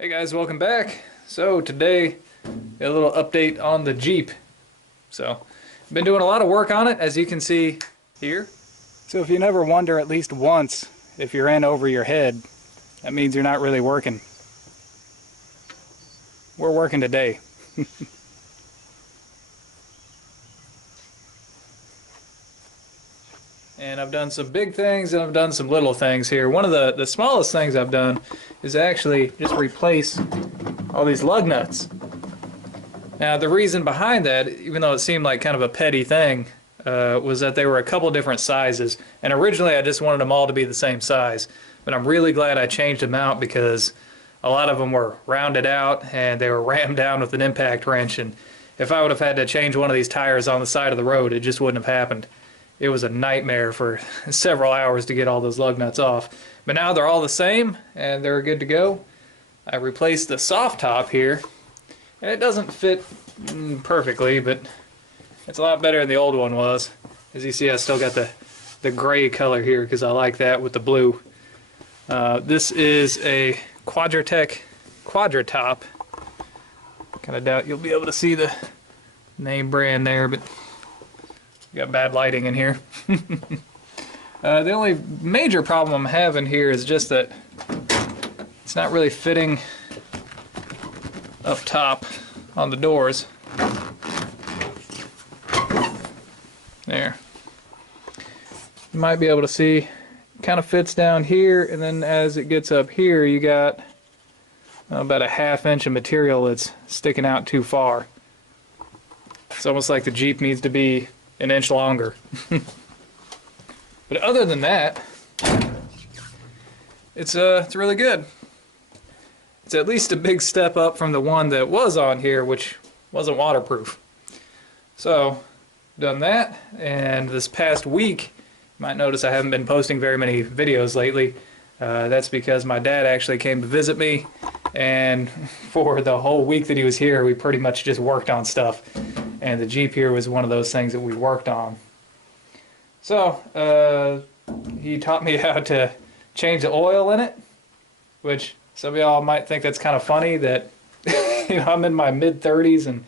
Hey guys, welcome back. So today, a little update on the Jeep. So, I've been doing a lot of work on it, as you can see here. So if you never wonder at least once if you're in over your head, that means you're not really working. We're working today. And I've done some big things and I've done some little things here. One of the smallest things I've done is actually just replace all these lug nuts. Now the reason behind that, even though it seemed like kind of a petty thing, was that they were a couple different sizes. And originally I just wanted them all to be the same size. But I'm really glad I changed them out because a lot of them were rounded out and they were rammed down with an impact wrench. And if I would have had to change one of these tires on the side of the road, it just wouldn't have happened. It was a nightmare for several hours to get all those lug nuts off. But now they're all the same and they're good to go. I replaced the soft top here. And it doesn't fit perfectly, but it's a lot better than the old one was. As you see, I still got the gray color here because I like that with the blue. This is a Quadratec Quadratop. Kind of doubt you'll be able to see the name brand there, but got bad lighting in here. The only major problem I'm having here is just that it's not really fitting up top on the doors. There. You might be able to see, it kind of fits down here, and then as it gets up here, you got about a ½ inch of material that's sticking out too far. It's almost like the Jeep needs to be an inch longer. But other than that, it's really good. It's at least a big step up from the one that was on here, which wasn't waterproof. So, done that, and this past week, you might notice I haven't been posting very many videos lately. That's because my dad actually came to visit me, and for the whole week that he was here, we pretty much just worked on stuff. And the Jeep here was one of those things that we worked on. So, he taught me how to change the oil in it, which some of y'all might think that's kind of funny that I'm in my mid-30s and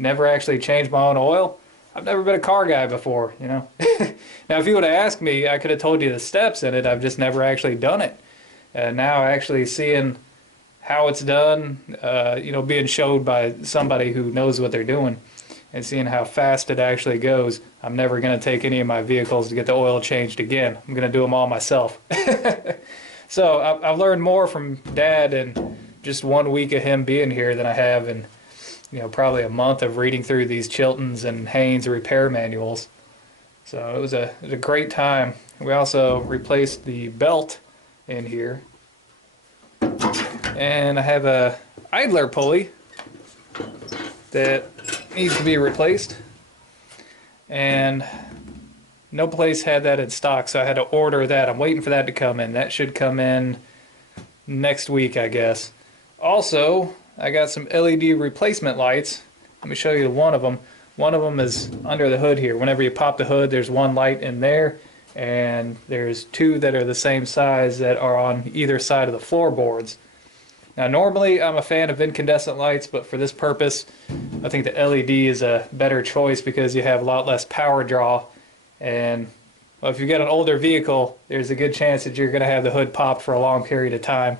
never actually changed my own oil. I've never been a car guy before, Now, if you would have asked me, I could have told you the steps in it. I've just never actually done it. Now actually seeing how it's done, being showed by somebody who knows what they're doing, and seeing how fast it actually goes, I'm never going to take any of my vehicles to get the oil changed again. I'm going to do them all myself. So I've learned more from Dad in just 1 week of him being here than I have in probably a month of reading through these Chilton's and Haynes repair manuals. So it was a great time. We also replaced the belt in here. And I have a idler pulley that needs to be replaced, and no place had that in stock, so I had to order that. I'm waiting for that to come in. That should come in next week, I guess. Also, I got some LED replacement lights. Let me show you one of them. One of them is under the hood here. Whenever you pop the hood, there's one light in there, and there's two that are the same size that are on either side of the floorboards. Now normally I'm a fan of incandescent lights, but for this purpose I think the LED is a better choice because you have a lot less power draw, and well, if you get an older vehicle, there's a good chance that you're going to have the hood popped for a long period of time.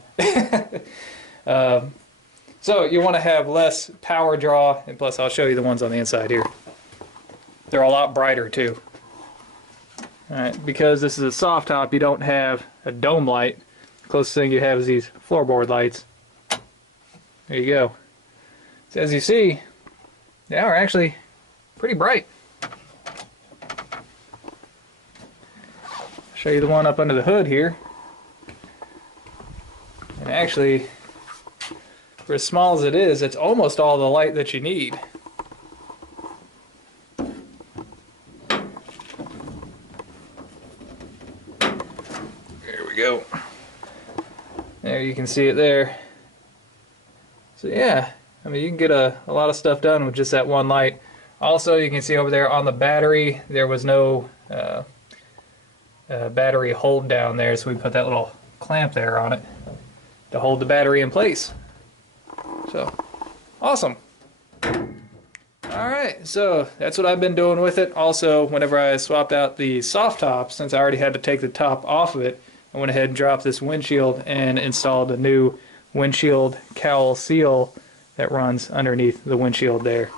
So you want to have less power draw, and plus I'll show you the ones on the inside here. They're a lot brighter too. Alright, because this is a soft top, you don't have a dome light. The closest thing you have is these floorboard lights. There you go. So as you see, they are actually pretty bright. I'll show you the one up under the hood here. And actually, for as small as it is, it's almost all the light that you need. There we go. There, you can see it there. So yeah, I mean, you can get a lot of stuff done with just that one light. Also, you can see over there on the battery, there was no battery hold down there, so we put that little clamp there on it to hold the battery in place. So, awesome. Alright, so that's what I've been doing with it. Also, whenever I swapped out the soft top, since I already had to take the top off of it, I went ahead and dropped this windshield and installed a new windshield cowl seal that runs underneath the windshield there.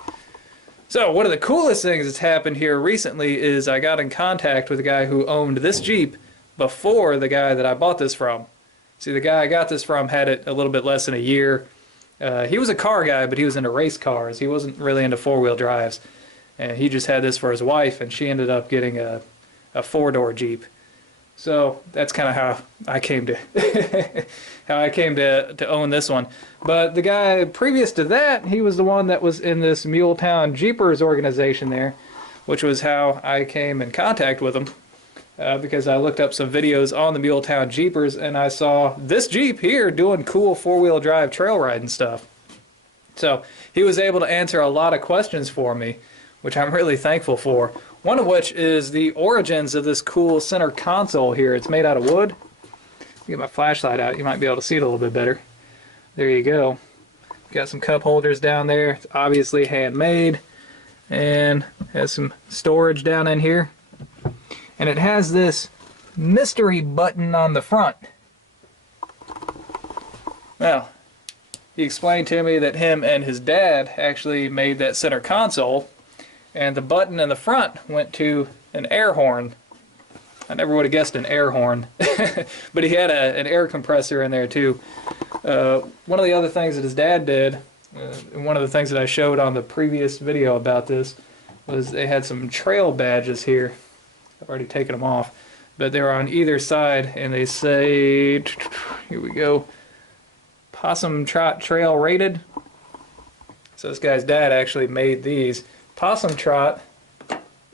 So one of the coolest things that's happened here recently is I got in contact with a guy who owned this Jeep before the guy that I bought this from. See, the guy I got this from had it a little bit less than a year. He was a car guy, but he was into race cars. He wasn't really into four-wheel drives. And he just had this for his wife, and she ended up getting a four-door Jeep. So that's kind of how I came to to own this one. But the guy previous to that, he was the one that was in this Muletown Jeepers organization there, which was how I came in contact with him. Because I looked up some videos on the Muletown Jeepers and I saw this Jeep here doing cool four-wheel drive trail riding stuff. So he was able to answer a lot of questions for me, which I'm really thankful for. One of which is the origins of this cool center console here. It's made out of wood. Get my flashlight out, you might be able to see it a little bit better. There you go. Got some cup holders down there. It's obviously handmade. And has some storage down in here. And it has this mystery button on the front. Well, he explained to me that him and his dad actually made that center console, and the button in the front went to an air horn. I never would have guessed an air horn, but he had an air compressor in there too. One of the other things that his dad did, and one of the things that I showed on the previous video about this, was they had some trail badges here. I've already taken them off, but they're on either side, and they say, here we go, Possum Trot Trail Rated. So this guy's dad actually made these. Possum Trot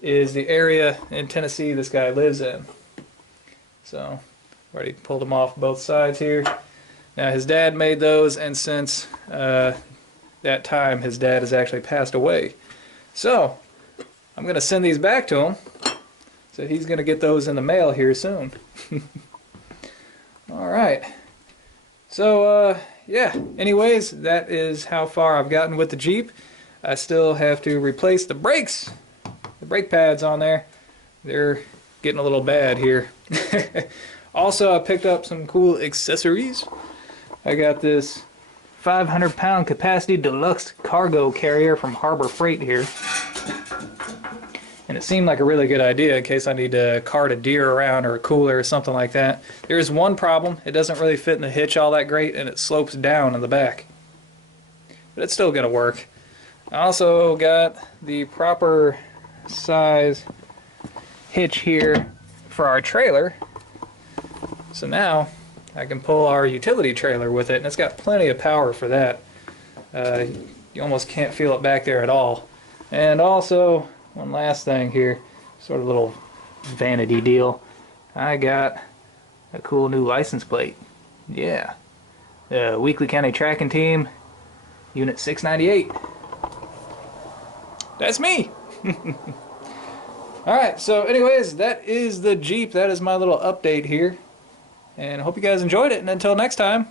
is the area in Tennessee this guy lives in. So, already pulled them off both sides here. Now his dad made those, and since that time his dad has actually passed away. So, I'm going to send these back to him. So he's going to get those in the mail here soon. Alright. So, yeah. Anyways, that is how far I've gotten with the Jeep. I still have to replace the brakes. The brake pads on there. They're getting a little bad here. Also, I picked up some cool accessories. I got this 500-pound capacity deluxe cargo carrier from Harbor Freight here. And it seemed like a really good idea in case I need to cart a deer around or a cooler or something like that. There's one problem. It doesn't really fit in the hitch all that great, and it slopes down in the back. But it's still going to work. I also got the proper size hitch here for our trailer. So now I can pull our utility trailer with it, and it's got plenty of power for that. You almost can't feel it back there at all. And also, one last thing here, sort of little vanity deal. I got a cool new license plate. Yeah. Weekly County Tracking Team, Unit 698. That's me! Alright, so anyways, that is the Jeep. That is my little update here. And I hope you guys enjoyed it, and until next time,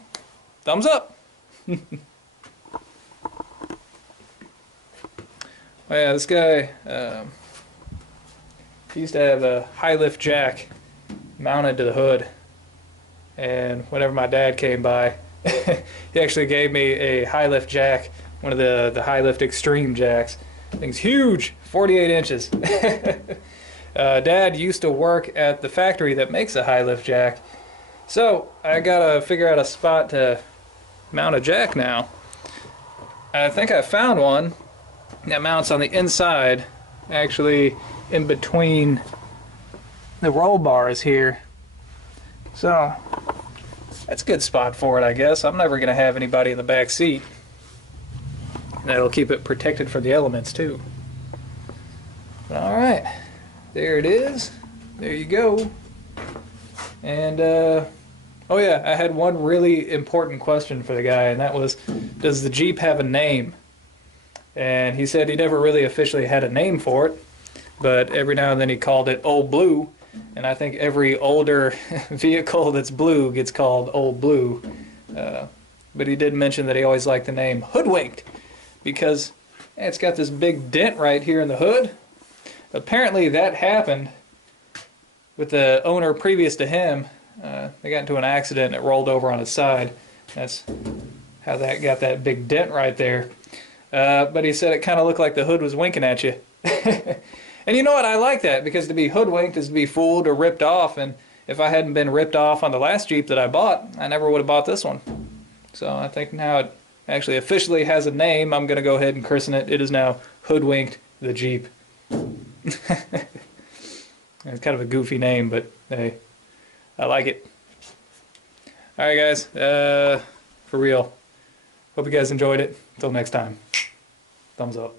thumbs up! Oh yeah, this guy, he used to have a high lift jack mounted to the hood, and whenever my dad came by, he actually gave me a high lift jack, one of the high lift extreme jacks. Thing's huge, 48 inches. Dad used to work at the factory that makes a high lift jack, so I gotta figure out a spot to mount a jack now. I think I found one that mounts on the inside, actually in between the roll bars here. So that's a good spot for it, I guess. I'm never going to have anybody in the back seat. That'll keep it protected from the elements too. Alright, there it is. There you go. And oh yeah, I had one really important question for the guy, and that was, does the Jeep have a name? And he said he never really officially had a name for it, but every now and then he called it Old Blue, and I think every older vehicle that's blue gets called Old Blue. but he did mention that he always liked the name Hoodwinked because it's got this big dent right here in the hood. Apparently that happened with the owner previous to him. They got into an accident and it rolled over on its side. That's how that got that big dent right there. But he said it kind of looked like the hood was winking at you. And you know what? I like that, because to be hoodwinked is to be fooled or ripped off. And if I hadn't been ripped off on the last Jeep that I bought, I never would have bought this one. So I think now it actually officially has a name. I'm going to go ahead and christen it. It is now Hoodwinked the Jeep. It's kind of a goofy name, but hey, I like it. Alright guys, for real. Hope you guys enjoyed it. Until next time, thumbs up.